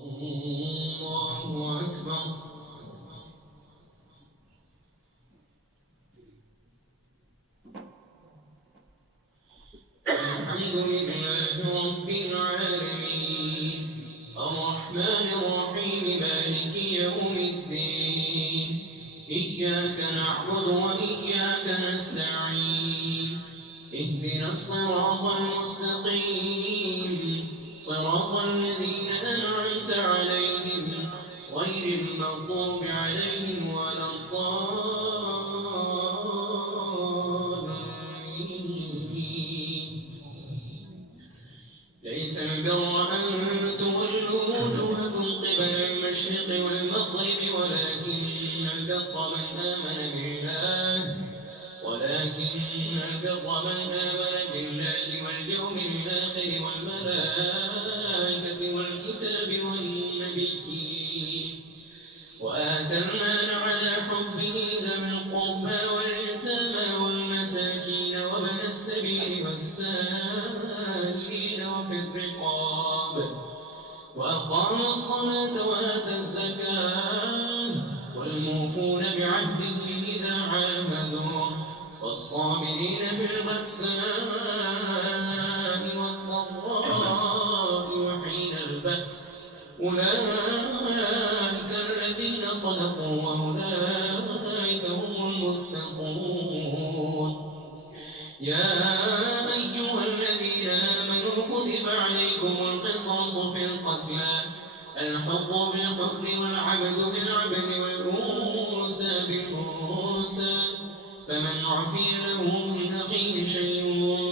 الله أكبر. الحمد لله رب العالمين الرحمن الرحيم مالك يوم الدين إياك نعبد وإياك نستعين اهدنا الصراط المستقيم صراط الذين أنعمت عليهم غير المغضوب عليهم ولا الضالين. ليس البر أن تولوا وجوهكم قبل المشرق والمغرب ولكن البر من آمن بالله واليوم الآخر والملائكة والكتاب والنبيين وآتى المال على حبه ذوي القربى واليتامى والمساكين وابن السبيل والسائلين وفي الرقاب وأقاموا الصلاة وآتى الزكاة والموفون بعهدهم إذا عاهدوا والصابرين في البأساء والضراء وحين البأس أولئك الذين صدقوا وأولئك هم المتقون. يا أيها الذين آمنوا كتب عليكم القصاص في القتلى الحر بالحر والعبد بالعبد والأنثى بالأنثى فمن عفي له من أخيه شيء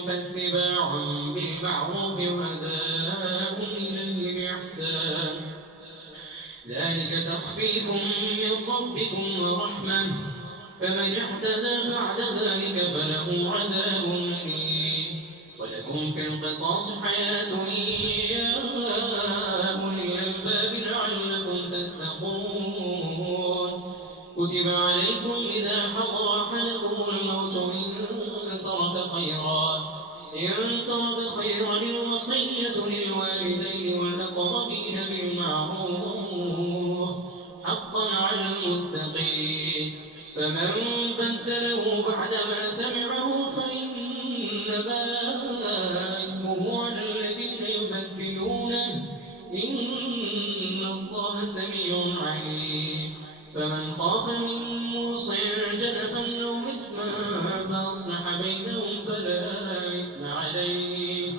فاتباع بالمعروف وأداء إليه بإحسان ذلك تخفيف من ربكم ورحمة فمن اعتدى بعد ذلك فله عذاب أليم ولكم في القصاص حياة يا أولي الألباب لعلكم تتقون. كتب عليكم إذا حضر أحدكم الموت إن ترك خيرا الوصية للوالدين والأقربين بالمعروف حقا على المتقين فمن بدله بعدما سمعه فإنما إثمه على الذين يبدلونه إن الله سميع عليم. فمن خاف من موص جنفا أو إثما فأصلح بينهم فلا إثم عليه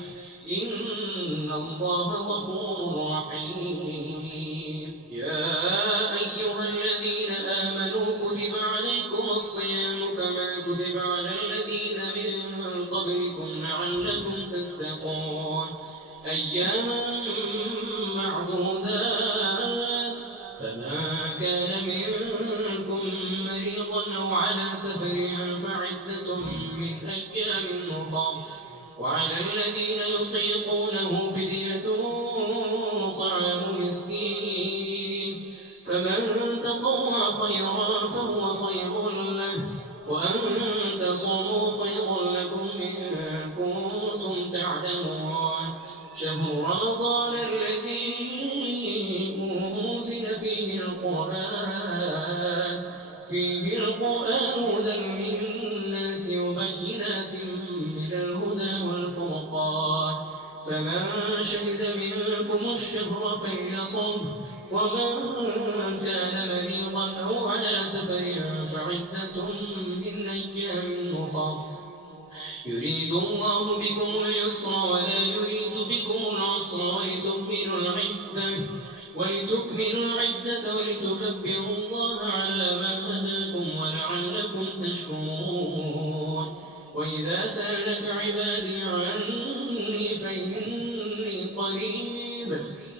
إن الله غفور رحيم. يا أيها الذين آمنوا كتب عليكم الصيام كما كتب على الذين من قبلكم لعلكم تتقون أياما معدودات فمن كان منكم مريضا أو على سفر فعدة من أيام أخر وعلى الذين يطيقونه فدية طعام مسكين فمن تطوع خيرا فهو خير له وأن تصوموا خير لكم إن كنتم تعلمون. شهر رمضان الذي أنزل فيه القرآن هدى للناس وبينات من الهدى والفرقان فمن شهد منكم الشهر فليصم ومن كان مريضا أو على سفر فعدة من أيام أخر يريد الله بكم اليسر ولا يريد بكم العسر ولتكملوا العدة ولتكبروا الله على ما هداكم ولعلكم تشكرون. وإذا سألك عبادي عني فإني قريب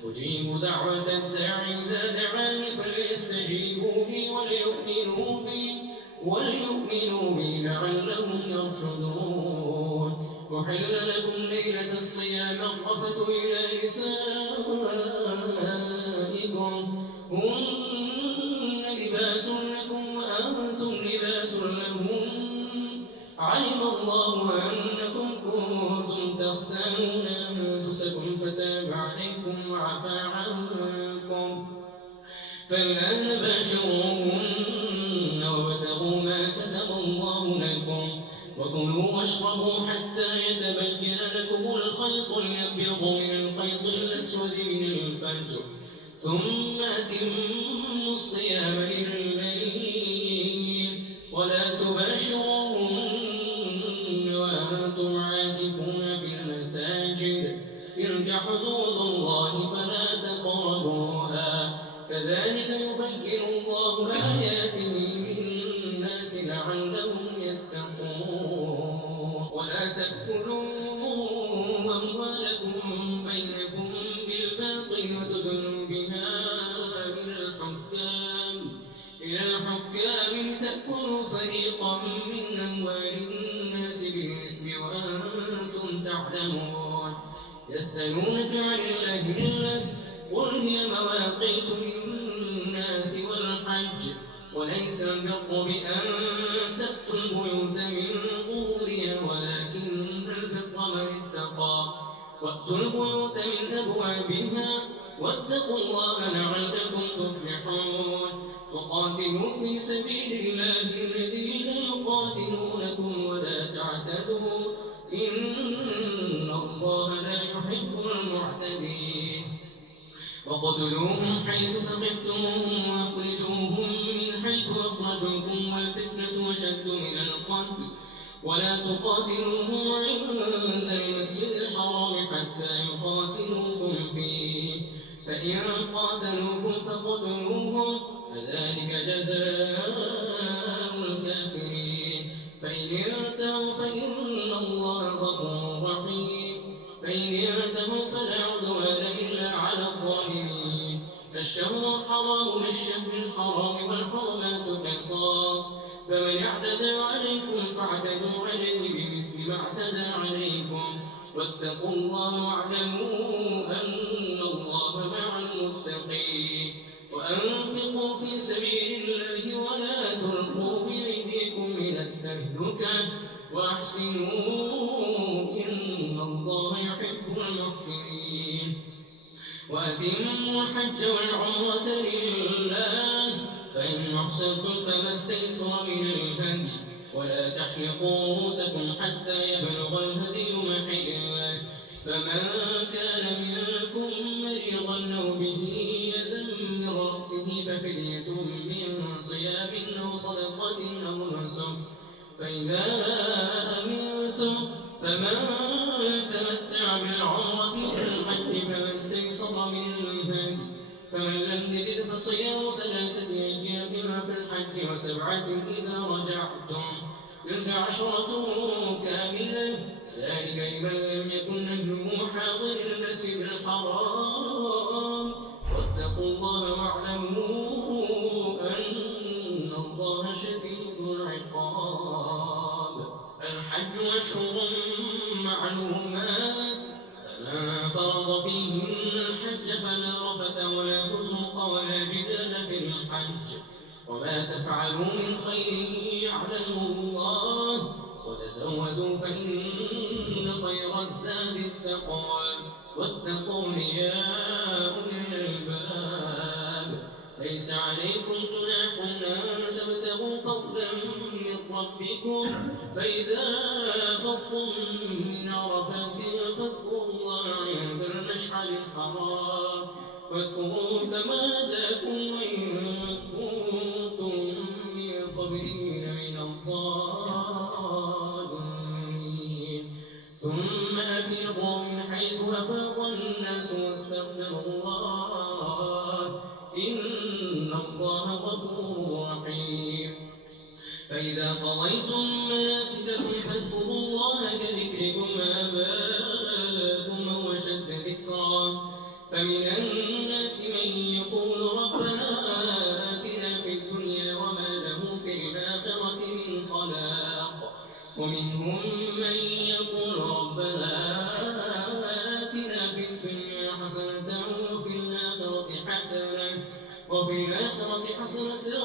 أجيب دعوة الداع إذا دعاني فليستجيبوا لي وليؤمنوا بي لعلهم يرشدون. أحل لكم ليلة الصيام الرفث إلى نسائكم هن لباس لكم وأنتم لباس لهم علم الله أنكم كنتم تختانون أنفسكم فتاب عليكم وعفى عنكم الله لكم وكلوا واشربوا حتى يتبين لكم الخيط الأبيض من الخيط الأسود من الفجر ثم أتموا الصيام إلى الليل ولا تباشروهن وأنتم عاكفون في المساجد تلك حدود الله فلا تقربوها كذلك يبين الله آياته للناس لعلهم يتقون ولا تأكلوا أموالكم بينكم بالباطل وتدلوا بها إلى الحكام لتأكلوا فريقا من أموال الناس بالإثم وأنتم تعلمون يسألونك عن الأهلة قل هي مواقيت للناس والحج وليس البر بأن تأتوا البيوت من ظهورها ولكن البر من اتقى وأتوا البيوت من أبوابها واتقوا الله لعلكم تفلحون وقاتلوا في سبيل الله الذين يقاتلونكم ولا تعتدوا إن الله لا يحب المعتدين وقتلوهم حيث ثقفتموهم واخرجوهم من حيث أخرجوكم والفتنة أشد من القتل ولا تقاتلوهم عند المسجد الحرام حتى يقاتلوكم فيه فإن قاتلوكم فاقتلوهم كذلك جزاء الكافرين فإن انتهوا فإن الله غفور رحيم فإن انتهوا فلا عدوان إلا على الظالمين الشهر الحرام بالشهر الحرام والحرمات قصاص فمن اعتدى عليكم فاعتدوا عليه بمثل ما اعتدى عليكم واتقوا الله واعلموا أن الله مع المتقين وأنفقوا في سبيل الله ولا تلقوا بأيديكم إلى التهلكة وأحسنوا إن الله يحب المحسنين وأتموا الحج والعمرة لله فإن أحسنتم فما استيسر من الهدي ولا تحلقوا رؤوسكم حتى يبلغ الهدي محله فمن كان منكم مريضا أو به أذى من رأسه ففدية من صيام أو صدقة أو نسك فإذا أمنتم فمن تمتع بالعمرة إلى الحج فما استيسر من الهدي فمن لم يجد فصيام 3 أيام في الحج و7 إذا رجعتم تلك 10 كاملة ذلك لمن لم يكن أهله حاضر المسجد الحرام واتقوا الله واعلموا أن الله شديد العقاب الحج أشهر معلومات فمن فرض فيهن الحج فلا رفث ولا فسوق ولا جدال في الحج وما تفعلوا من خير يعلمه الله وتزودوا فإن خير الزاد التقوى واتقون يا أولي الألباب ليس عليكم جناح أن تبتغوا فضلا من ربكم فإذا أفضتم من عرفات فاذكروا الله عند المشعر الحرام واذكروه كما هداكم وإن كنتم من قبله لمن الضالين ثم أفيضوا من حيث أفاض الناس واستغفروا الله إن الله غفور رحيم فإذا قضيتم مناسككم فاذكروا الله كذكركم آباءكم أو أشد ذكرا فمن الناس من يقول ربنا آتنا في الدنيا وما له في الآخرة من خلاق ومنهم من يقول ربنا آتنا في الدنيا حسنة وفي الآخرة حسنة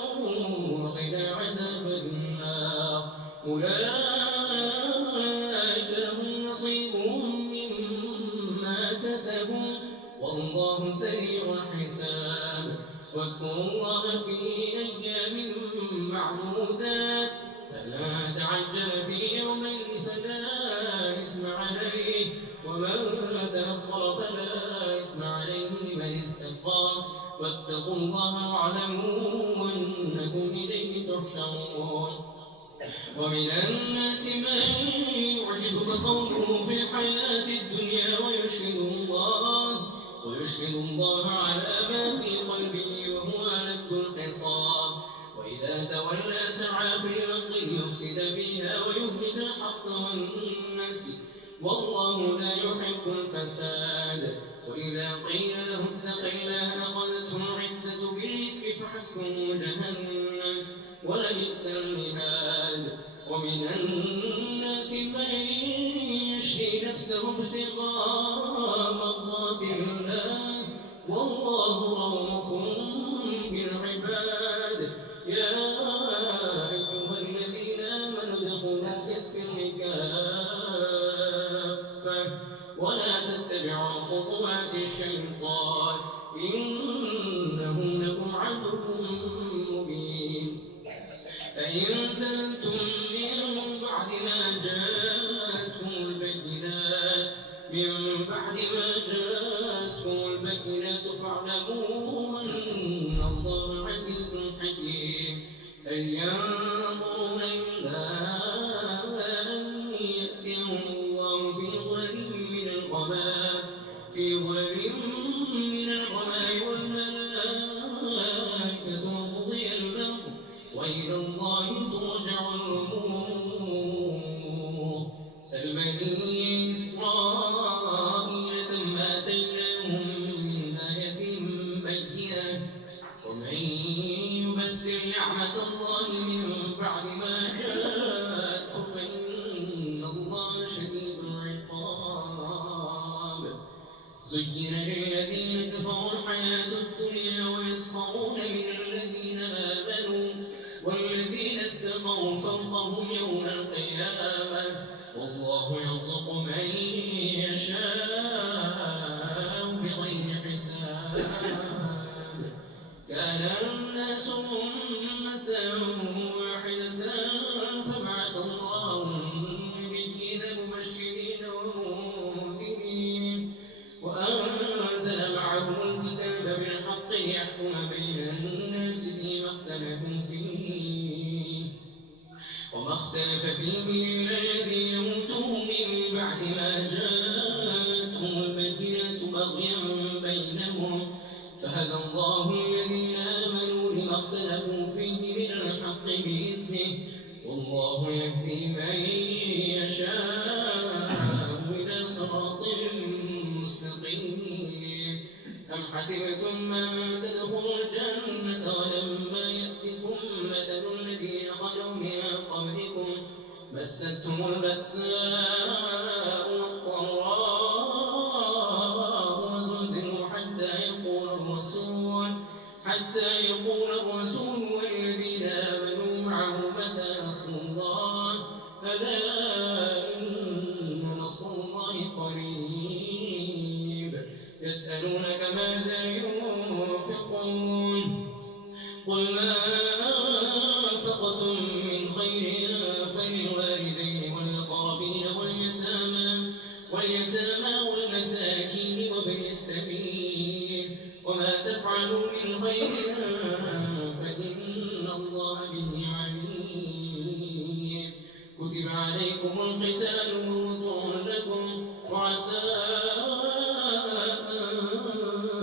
وقنا عذاب النار أولئك لهم نصيبهم مما كسبوا والله سريع الحساب واذكروا الله في أيام معدودات فلا تعجل في يومين فلا إثم عليه ومن تأخر فلا إثم عليه من اتقى واتقوا الله واعلموا أنكم إليه تحشرون. ومن الناس من يعجبك قوله في الحياة الدنيا ويشهد الله على ما في قلبه وهو ألد الخصام وإذا تولى سعى في الأرض ليفسد فيها ويهلك الحرث والنسل والله لا يحب الفساد. وإذا قيل له اتق الله أخذته العزة بالإثم فحسبه جهنم ولبئس المهاد. ومن الناس من يشري نفسه ابتغاء مرضات الله والله رؤوف بالعباد. يا أيها الذين آمنوا ادخلوا في السلم كافة ولا تتبعوا خطوات الشيطان إنه لكم عدو مبين. فإن زلتم من بعد ما جاءتكم البينات فاعلموا أن الله عزيز حكيم. هل ينظرون إلا أن يأتيهم الله في ظلل من الغمام والملائكة وقضي الأمر وإلى الله ترجع الأمور. سل بني إسرائيل كم آتيناهم من آية بينة ومن يبدل نعمة الله من بعد ما جاءته فإن الله شديد العقاب. زين للذين كفروا الحياة الدنيا ويسخرون من الذين آمنوا والذين اتقوا فوقهم يوم القيامة والله يرزق من يشاء بغير حساب. كان الناس أمة واحدة فبعث الله النبيين مبشرين ومنذرين وأنزل معهم الكتاب بالحق ليحكم بين الناس فيما اختلفوا فيه وما اختلف فيه إلا الذين أوتوه من بعد ما جاءتهم البينات بغيا بينهم فهدى الله الذين آمنوا لما اختلفوا فيه من الحق بإذنه والله يهدي من يشاء إلى صراط مستقيم. أم حسبتم أن تدخلوا الجنة ولما يأتكم مثل الذين خلوا من قبلكم مستهم البأساء والضراء وزلزلوا حتى يقول الرسول والذين آمنوا معه متى نصر الله ألا إن نصر الله قريب. يسألونك ماذا ينفقون قل ما أنفقتم من خير فللوالدين والأقربين واليتامى والمساكين وابن السبيل وما تفعلوا من خير فإن الله به عليم. كتب عليكم القتال وهو لكم وعسى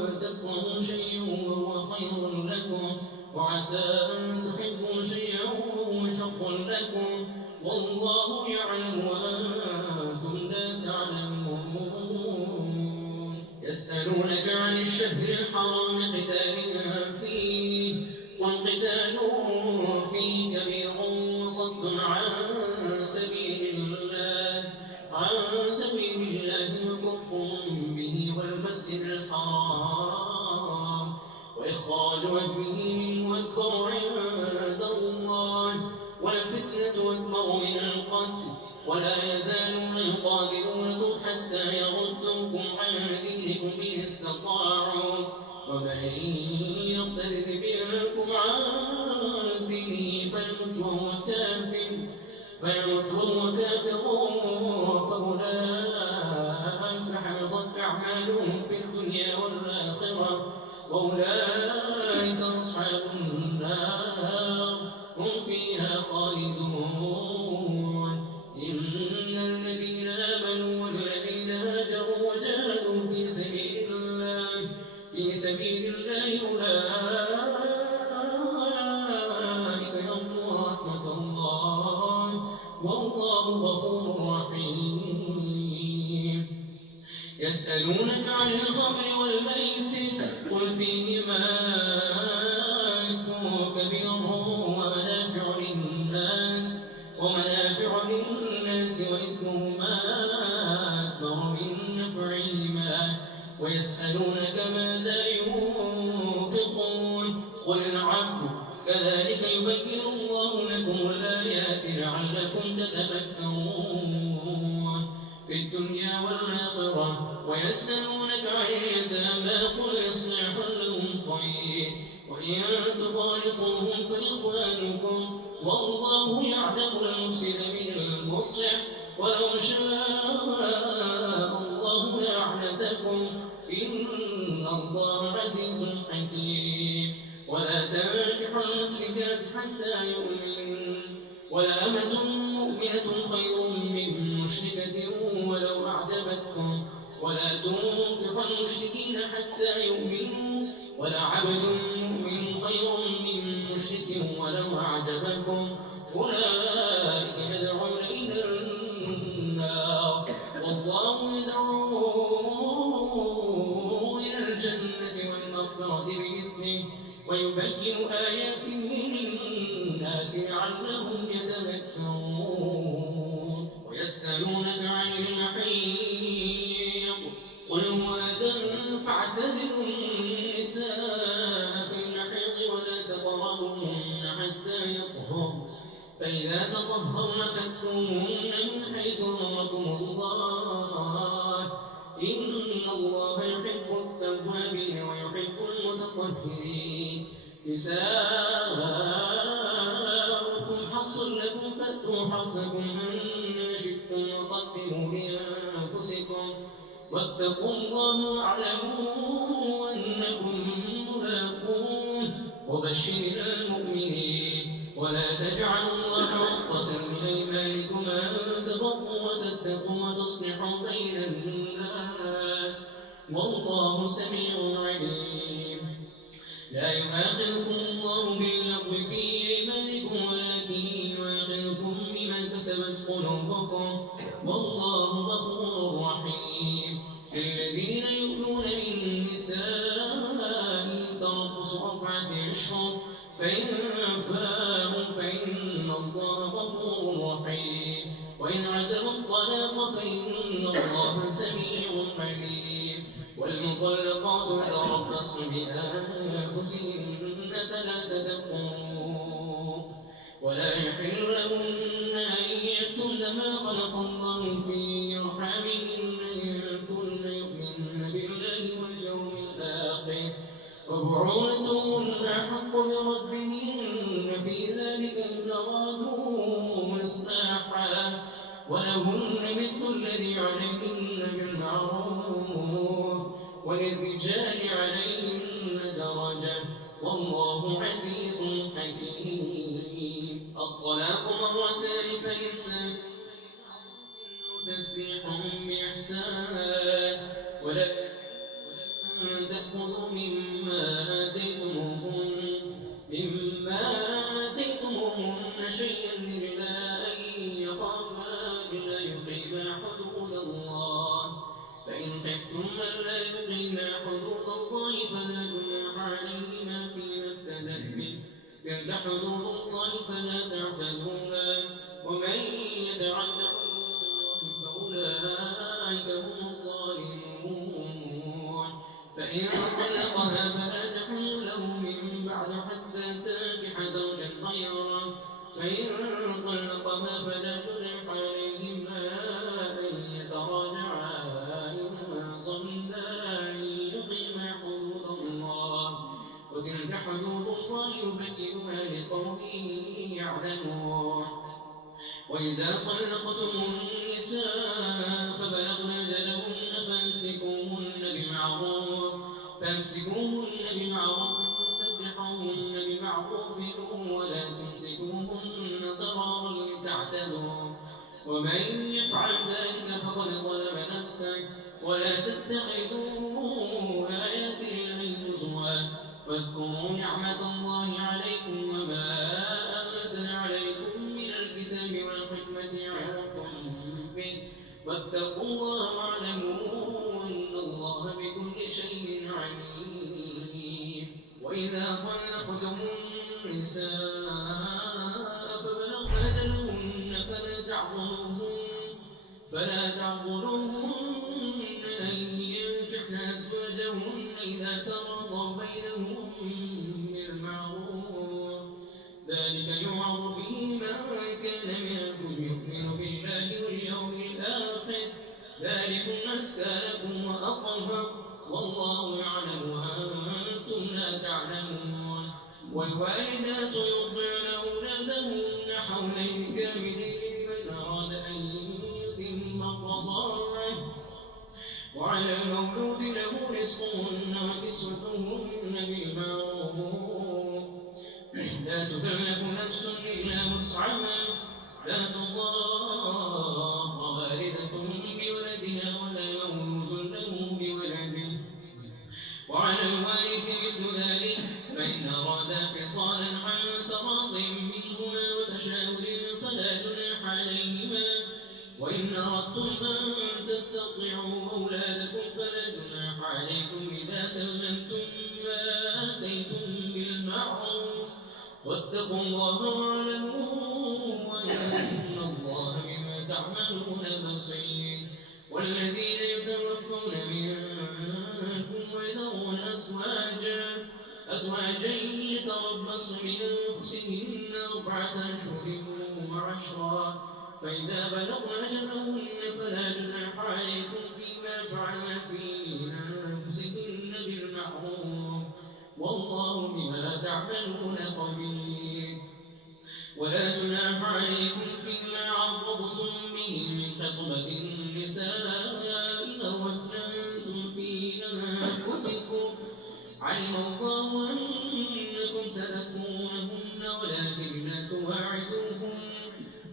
أن تكرهوا شيئا وهو خير لكم وعسى أن تحبوا شيئا وهو شر لكم والله يعلم وأنتم لا تعلمون. يسألونك عن الشهر الحرام قتال فيه قل قتال فيه كبير وصد عن سبيل الله وكفر به والمسجد الحرام وإخراج وجهه منه أكبر عند الله والفتنة أكبر من القتل ولا يزالون يقاتلونكم حتى يردوكم عن دينكم إن استطاعوا ومن يرتد منكم عن دينه فيمت وهو كافر فيمت وهو كافر فأولئك حبطت أعمالهم في الدنيا والآخرة وأولئك أصحاب النار هم فيها خالدون. إن الذين آمنوا والذين هاجروا وجاهدوا في سبيل الله أولئك يرجون رحمة الله والله غفور رحيم. يسألونك عن الخمر والميسر قل فيهما إثم كبير ومنافع للناس وإثمهما أكبر من نفعهما ويسألونك ماذا ينفقون قل العفو كذلك يبين الله لكم الآيات لعلكم تتفكرون في الدنيا والآخرة. ويسألونك عن اليتامى قل إصلاح لهم خير وإن تخالطوهم فإخوانكم والله يعلم المفسد من المصلح ولو شاء الله لأعنتكم إن الله عزيز حكيم. ولا تنكحوا المشركات حتى يؤمنوا ولأمة مؤمنة خير من مشركة ولو أعجبتكم ولا تنكحوا المشركين حتى يؤمنوا ولعبد مؤمن خير من مشرك ولو أعجبكم أولئك يدعون إلى النار والله يدعو إلى الجنة والمغفرة بإذنه ويبين آياته للناس لعلهم يتذكرون. ويسألونك عن المحيض قل هو أذى فاعتزلوا النساء في المحيض ولا تقربوهن حتى يطهرن فإذا تطهرن فأتوهن من حيث أمركم الله إن الله يحب التوابين ويحب المتطهرين. نساؤكم حرث لكم فأتوا حرثكم أنى شئتم وقدموا لأنفسكم واتقوا الله واعلموا أنكم ملاقوه وبشر المؤمنين. ولا تجعلوا الله عقبة لأيمانكم أن تبروا وتتقوا وتصلحوا بين الناس والله سميع عليم. لا يؤاخذكم الله باللغو في أيمانكم ولكن يؤاخذكم بما كسبت قلوبكم والله غفور رحيم. للذين يؤلون من نسائهم تربص 4 أشهر فإن فاءوا فإن الله غفور رحيم. وإن عزموا الطلاق فإن الله سميع عليم. والمطلقات يتربصن بأنفسهن 3 قروء ولا يحل لهن أن يكتمن ما خلق الله في أرحامهن إن كن يؤمن بالله واليوم الآخر وبعولتهن أحق بردهن في ذلك إن أرادوا إصلاحا ولهن مثل الذي عليهن بالمعروف وللرجال عليهن درجة والله عزيز حكيم. الطلاق 2 فإمساك أو تسريح بإحسان ولا تأخذوا مما آتيتموهن شيئا إلا أن يخافا ألا يقيما حدود الله فإن خفتم ألا يقيما حدود الله فلا جناح عليهما فيما افتدت به تلك حدود الله فلا تعتدوها ومن يتعد حدود الله فأولئك هم الظالمون. فإن طلقها فلا تحل له من بعد حتى تنكح زوجا غيره فإن طلقها فلا جناح عليهما أن يتراجعا إن ظنا أن يقيما حدود الله وتلك حدود الله يبينها لقوم يعلمون. وإذا طلقتم النساء فبلغن أجلهن فامسكوهن بمعروف وسرحوهن بمعروف ولا تمسكوهن ضرارا لتعتدوا ومن يفعل ذلك فقد ظلم نفسه ولا تتخذوا آيات الله هزوا واذكروا نعمة الله عليكم وما أنزل عليكم من الكتاب والحكمة يعظكم به واتقوا الله واعلموا أن الله بكل شيء عليم. وإذا طلقتم النساء فبلغن أجلهن فلا تعضلوهن أن ينكحن أزواجهن إذا تراضوا بينهم بالمعروف ذلك يوعظ به من كان منكم يؤمن بالله واليوم الآخر ذلكم أزكى لكم وأطهر والله يعلم وأنتم لا تعلمون. والوالدات يرضعن أولادهن حولين كاملين لمن أراد أن يتم الرضاعة وعلى المولود له رزقهن وكسوتهن بالمعروف لا تكلف نفس إلا وسعها لا تضار والدة بولدها ولا مولود له بولده وعلى الوارث مثل ذلك فإن أرادا فصالا عن تراض منهما وتشاور فلا جناح عليهما وإن أردتم أن تستطيعوا أولادكم فلا جناح عليكم إذا سلمتم ما آتيتم بالمعروف واتقوا الله واعلموا أن الله بما تعملون بصير. والذين يتوفون منكم ويذرون أزواجا يتربصن بأنفسهن 4 أشهر و10 فإذا بلغن أجلهن فلا جناح عليكم فيما فعلن في أنفسهن بالمعروف والله بما تعملون خبير. ولا جناح عليكم فيما عرضتم به من خطبة النساء أو أكننتم في أنفسكم علم الله أنكم ستذكرونهن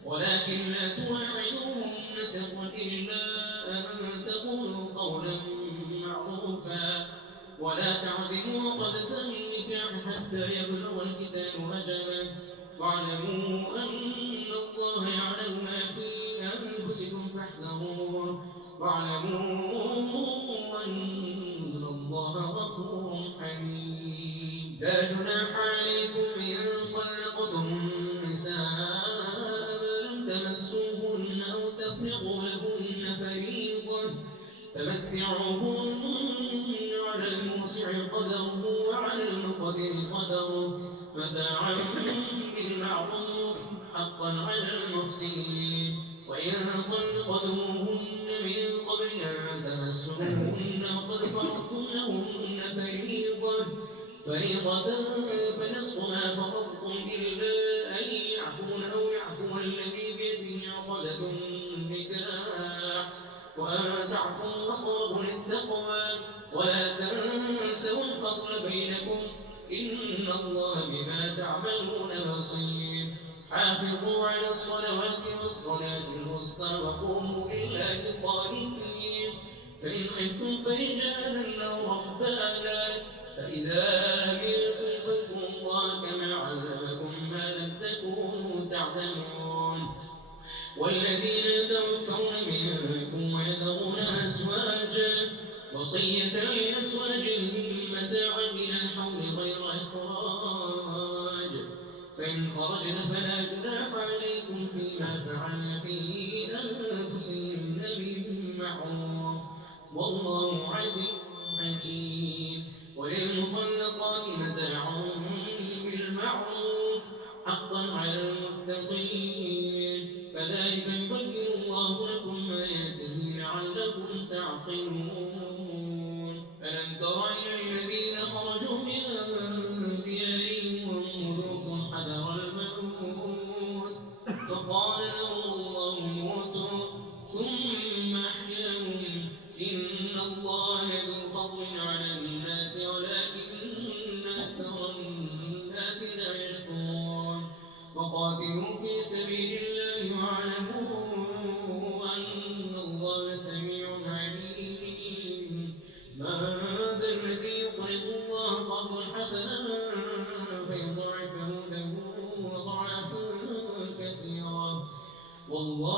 ولكن لا تواعدوهن سرا إلا أن تقولوا قولا معروفا ولا تعزموا عقدة النكاح حتى يبلغ الكتاب أجله واعلموا أن الله يعلم ما في أنفسكم فاحذروه واعلموا أن الله غفور حليم. لا جناح عليكم إن طلقتم النساء تمسوهن أو تفرضوا لهن فريضة فمتعوهن على الموسع قدره وعلى المقتر قدره متاعا بالمعروف حقا على المحسنين. وإن طلقتموهن من قبل أن تمسوهن وقد فرضتم لهن فريضة فنصف ما فرضتم إلا أن يعفون أو يعفو الذي بيده عقدة النكاح وأن تعفوا أقرب للتقوى ولا تنسوا الفضل بينكم إن الله بما تعملون بصير. حافظوا على الصلوات والصلاة الوسطى وقوموا لله قانتين فإن خفتم فرجالا أو رهبانا فإذا أمنتم فاذكروا الله كما علمكم ما لم تكونوا تعلمون. والذين يتوفون منكم ويذرون أزواجا وصية لأزواجهم متاعا إلى الحول غير إخراج فإن خرجن فلا جناح عليكم فيما فعلن في أنفسهن بالمعروف والله عزيز حكيم. وللمطلقات متاع بالمعروف حقا على المتقين كذلك يبين الله لكم آياته لعلكم تعقلون. ألم تر إلى الذين خرجوا من ديارهم وهم ألوف حذر الموت فقال لهم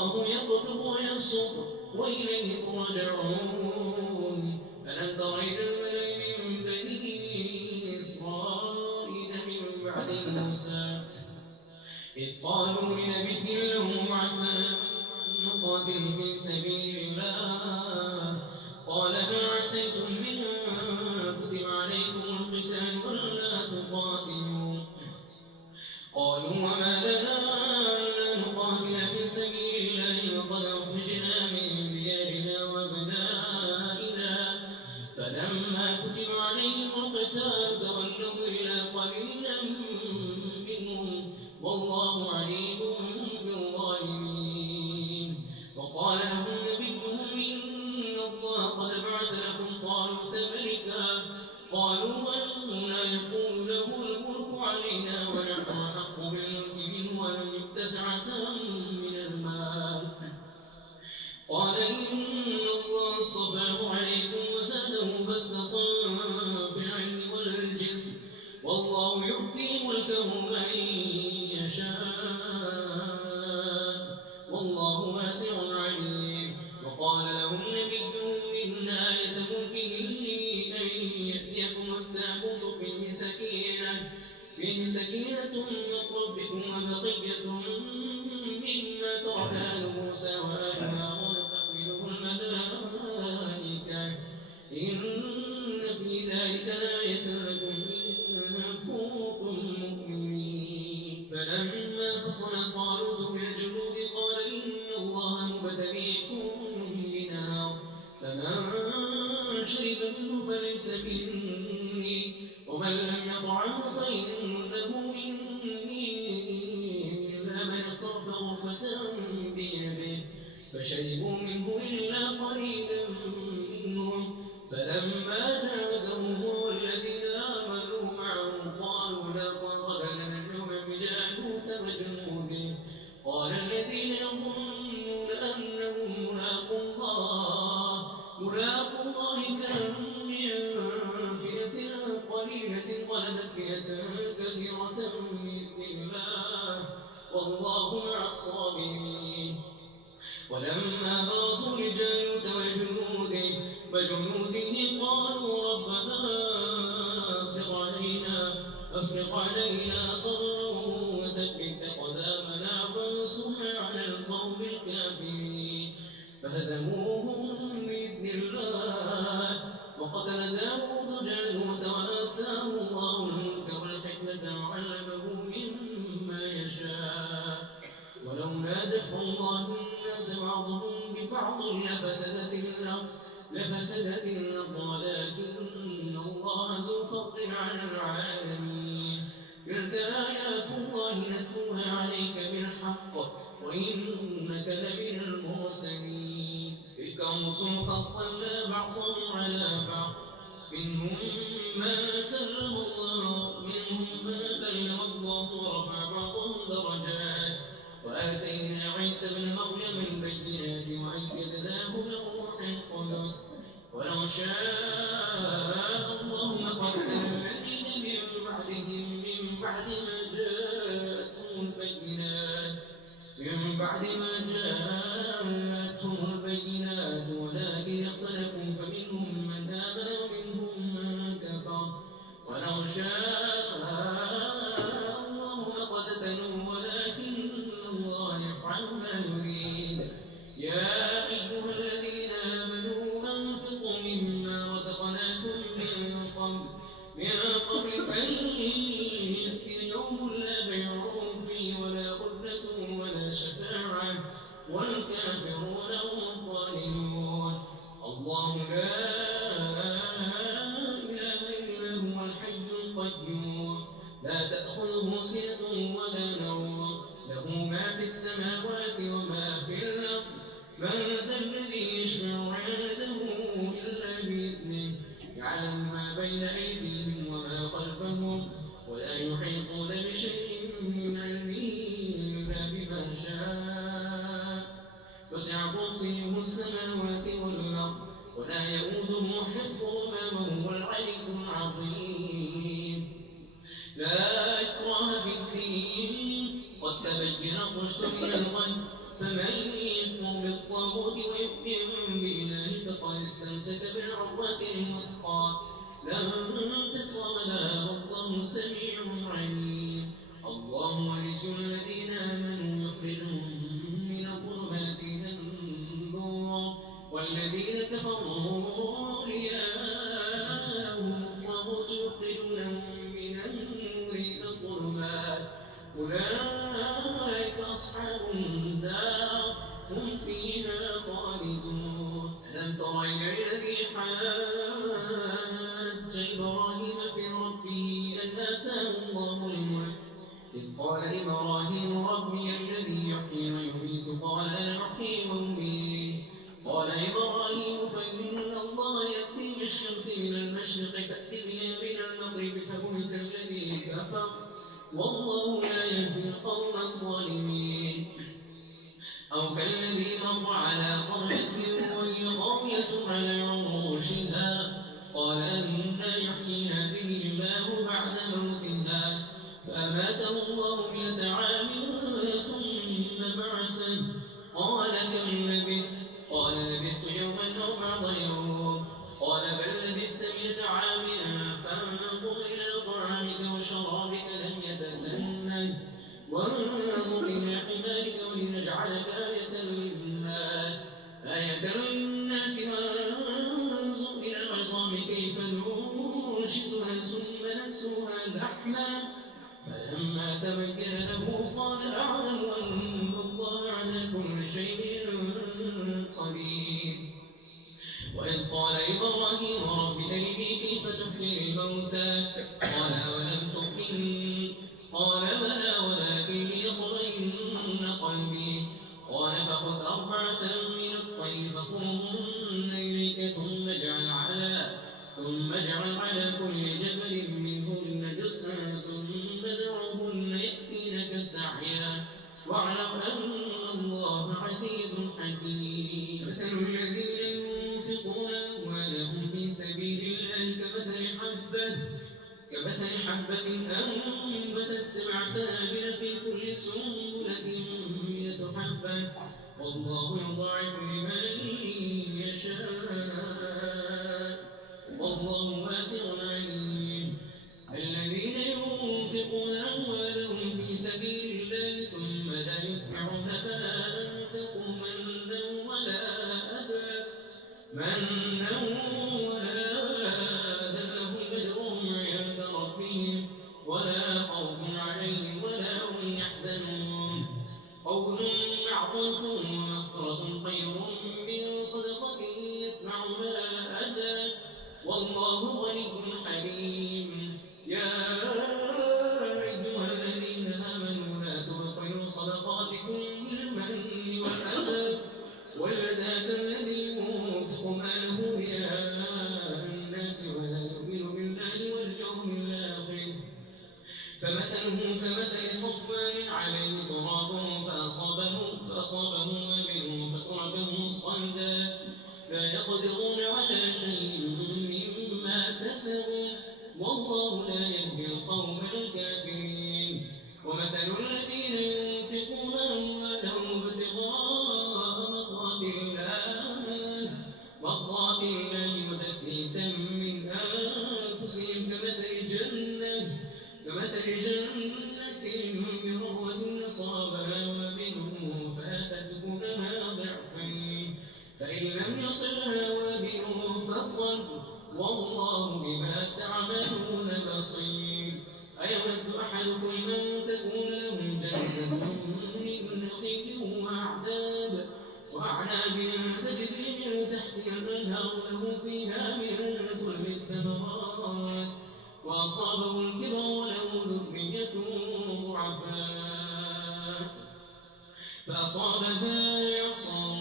والله يقبض ويبسط وإليه ترجعون ألم تر إلى الملأ من بني إسرائيل من بعد موسى إذ قالوا لنبي له ابعث لنا نقاتل في سبيل الله قال هل عسيتم إن كتب عليكم القتال ألا تقاتلوا قالوا وما لنا ألا نقاتل في سبيل الله وقد أخرجنا من ديارنا وأبنائنا فلما كتب عليهم القتال تولوا إلا قليلا منهم والله عليم بالظالمين وقال لهم نبيهم إن الله قد بعث لكم طالوت ملكا قالوا أنى يكون له الملك علينا ونحن أحق بالملك منه ولم يؤت سعة من المال قال إن الله اصطفاه عليكم وزاده بسطة في العلم والجسم والله يؤتي ملكه من يشاء والله واسع عليم وقال لهم نبيهم إن آية ملكه أن يأتيكم التابوت فيه سكينة من ربكم وبقية مما ترك آل موسى وآل هارون تحمله الملائكة إن في ذلك لآية لكم إن كنتم مؤمنين فلما فصل طالوت بالجنود قال إن الله مبتليكم بنار فمن شرب منه فليس مني ومن لم يطعمه فإنه مني إلا من اغترف غرفة بيده فشربوا منه إلا قليلا منهم فلما جاوزه هو والذين آمنوا معه قالوا لا طاقة لنا اليوم بجالوت وجنوده قال الذين يظنون أنهم ملاقو الله كم من فئة قليلة غلبت فئة كثيرة بإذن الله والله مع الصابرين ولما برزوا لجالوت وجنوده قالوا ربنا أفرغ علينا صبرا وثبت أقدامنا وانصرنا على القوم الكافرين فهزموهم بإذن الله وقتل داود جالوت وآتاه الله الملك والحكمة وعلمه مما يشاء ولولا دفع الله الناس بعضهم ببعض لفسدت الأرض ولكن الله ذو فضل على العالمين تلك آيات الله نتلوها عليك بالحق وإنك لمن المرسلين تلك الرسل فضلنا بعضهم على بعض منهم ما كلم الله ورفع بعضهم درجات وآتينا عيسى ابن مريم البينات وأيدناه بالروح القدس ولو شاء الله لقتل الذين من بعدهم من بعد ما جاءتهم البينات ولكن اختلفوا فمنهم من آمن ومنهم من كفر ولو شاء الله لقتتلوا ولكن الله يفعل ما يريد يا أيها الذين آمنوا أنفقوا مما رزقناكم من قبل أن يأتي يوم لا بيع فيه ولا خلة ولا شفاعة والكافرون هم الظالمون الله لا إله إلا هو الحي القيوم لا تأخذه سنة ولا نوم له ما في السماوات وما في الأرض من ذا الذي يشفع عنده إلا بإذنه يعلم ما بين أيديهم وما خلفهم ولا يحيطون بشيء من علمه إلا بما شاء وسع كرسيه السماوات والأرض ولا يؤوده حفظهما وهو العلي العظيم لا إكراه في الدين قد تبين الرشد من الغي فمن يكفر بالطاغوت ويؤمن بالله فقد استمسك بالعروة الوثقى لا انفصام لها والله سميع عليم. الله ولي الذين آمنوا يخرجهم من الظلمات إلى النور والذين كفروا أولياءهم الطاغوت يخرجونهم من النور إلى الظلمات أولئك أصحاب النار هم فيها خالدون. ألم تر إلى الذي حاج إبراهيم في ربه أن آتاه الله الملك إذ قال إبراهيم ربي الذي يحيي ويميت قال أنا أحيي وأميت قال إبراهيم فإن الله يأتي بالشمس من المشرق فأت بها من المغرب فبهت الذي كفر والله لا يهدي القوم الظالمين. أو كالذي مر على قرية وهي خاوية على عروشها قال أنى يحيي هذه الله بعد موتها فأماته الله 100 عام ثم بعثه قال كم لبثت قال لبثت يوما أو بعض يوم قال بل لبثت 100 عام فانظر إلى طعامك وشرابك لم يتسنه وانظر إلى حمارك ولنجعلك آية للناس وانظر إلى العظام كيف ننشزها ثم نكسوها لحما فلما تبين له قال أعلم أن الله على كل شيء قدير. وإذ قال إبراهيم رب أرني كيف تحيي الموتى قال أولم تؤمن قال بلى ولكن ليطمئن قلبي قال فخذ 4 من الطير فصرهن إليك ثم اجعل على كل جبل منهن جزءا ثم ادعهن يأتينك سعيا واعلم أن الله عزيز حكيم. مثل الذين ينفقون أموالهم في سبيل الله كمثل حبة أنبتت 7 سنابل في كل سنبلة 100 حبة والله يضاعف لمن يشاء والله واسع عليم. الذين ينفقون أموالهم في سبيل الله ثم لا يتبعون ما أنفقوا منا ولا أذى لهم أجرهم عند ربهم ولا خوف عليهم ولا هم يحزنون. قول معروف ومغفرة خير من صدقة يتبعها أذى والله غني حليم. يا أيها الذين آمنوا لا تبطلوا صدقاتكم بالمن والأذى كالذي ينفق ماله رئاء الناس ولا يؤمن بالله واليوم الآخر فمثله كمثل صفوان عليه تراب فأصابه وابل فتركه صلدا لا يقدرون على شيء مما كسبوا والله لا يهدي القوم الكافرين. ومثل الذين ينفقون أموالهم ابتغاء مرضات الله وتثبيتا من أنفسهم كمثل جنة بربوة أصابها وابل فآتت أكلها ضعفين فإن لم يصلها وابل فطل والله بما تعملون بصير. أيود أحدكم أن تكون له جنة من نخيل وأعناب تجري من تحتها الأنهار له فيها من كل الثمرات وأصابه الكبر وله ذرية ضعفاء فأصابها إعصار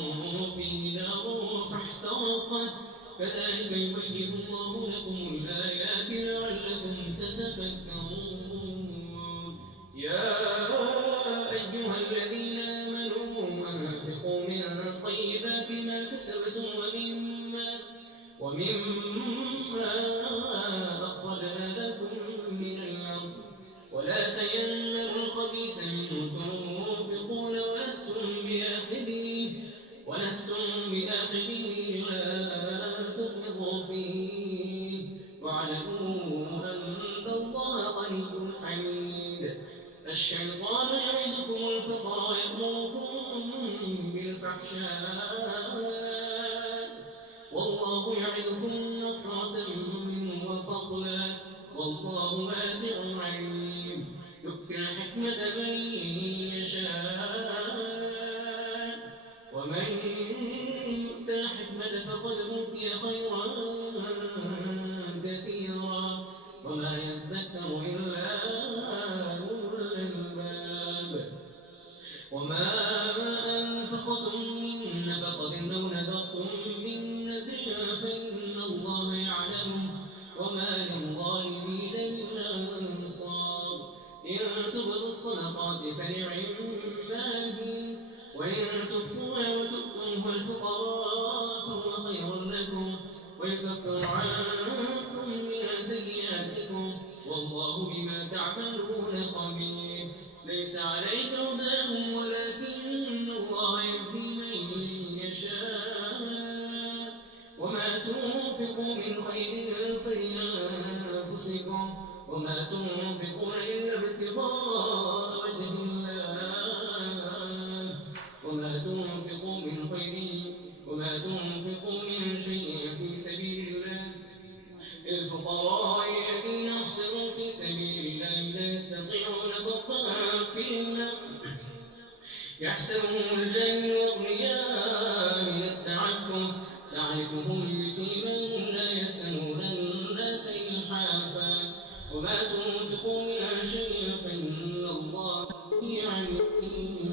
فيه نار فاحترقت كذلك يبين الله لكم الآيات لعلكم تتفكرون. يا أيها الذين آمنوا أنفقوا من طيبات ما كسبتم ومما أخرجنا لكم من الأرض ولا تيمموا الخبيث منه تنفقون ولستم بآخذيه بآخره إلا أن تغمضوا فيه واعلموا أن الله غني حميد. الشيطان يعدكم الفقر ويأمركم بالفحشاء والله يعدكم مغفرة منه وفضلا والله واسع عليم. يؤتي الحكمة من يشاء ومن يؤت الحكمة فقد أوتي خيرا كثيرا وما يذكر إلا أولو الألباب. وما أنفقتم من نفقة أو نذرتم من نذر فإن الله يعلمه وما للظالمين من أنصار. إن تبدوا الصدقات فنعما هي وإن تخفوها وتؤتوها الفقراء فهو خير لكم ويكفر عنكم من سيئاتكم والله بما تعملون خبير. ليس عليك هداهم ولكن الله يهدي من يشاء وما تنفقوا من خير فلأنفسكم وما تنفقون إلا ابتغاء وجه الله وما تنفقوا من شيء في سبيل الله للفقراء الذين يحصروا في سبيل الله لا يستطيعون ضربا في الأرض يحسبهم الجاهل أغنياء من التعفف تعرفهم بسيماهم لا يسألون الناس إلحافا وما تنفقوا من شيء فإن الله عليم.